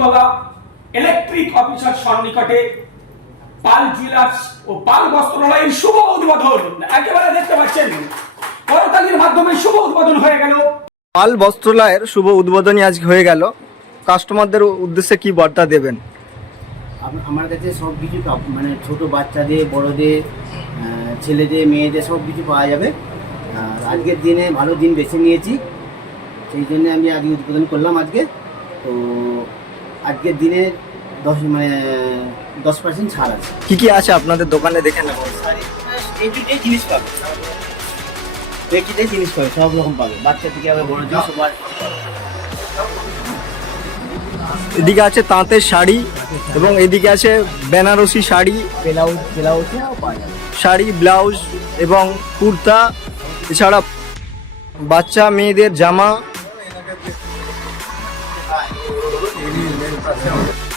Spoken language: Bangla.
তিনতলা ইলেকট্রিক অফিসার সন্নিকটে পাল জুয়েলার্স ও পাল বস্ত্রালয়ের শুভ উদ্বোধন। একেবারে দেখতে পাচ্ছেন করতালির মাধ্যমে শুভ উদ্বোধন হয়ে গেল। পাল বস্ত্রালয়ের শুভ উদ্বোধনী আজ হয়ে গেল। কাস্টমারদের উদ্দেশ্যে কি বার্তা দেবেন? আমার কাছে সব কিছু মানে ছোট বাচ্চাদের বড়দের ছেলেদের মেয়েদের সব কিছু পাওয়া যাবে। আজকের দিনে ভালো দিন বেছে নিয়েছি। সেই জন্য আমি আজকে উদ্বোধন করলাম আজকে। তো আজকের দিনে দশ মানে দশ পার্সেন্ট ছাড় আছে। কি কি আছে আপনাদের দোকানে দেখে নেব? জিনিস পাবে। এইটুটাই জিনিস পাবে সব রকম পাবে। বাচ্চা থেকে আবার বড় জিনিস সবার। এদিকে আছে তাঁতের শাড়ি এবং এদিকে আছে বেনারসি শাড়ি। ব্লাউজ যাবে। শাড়ি ব্লাউজ এবং কুর্তা এছাড়া বাচ্চা মেয়েদের জামা। Educação.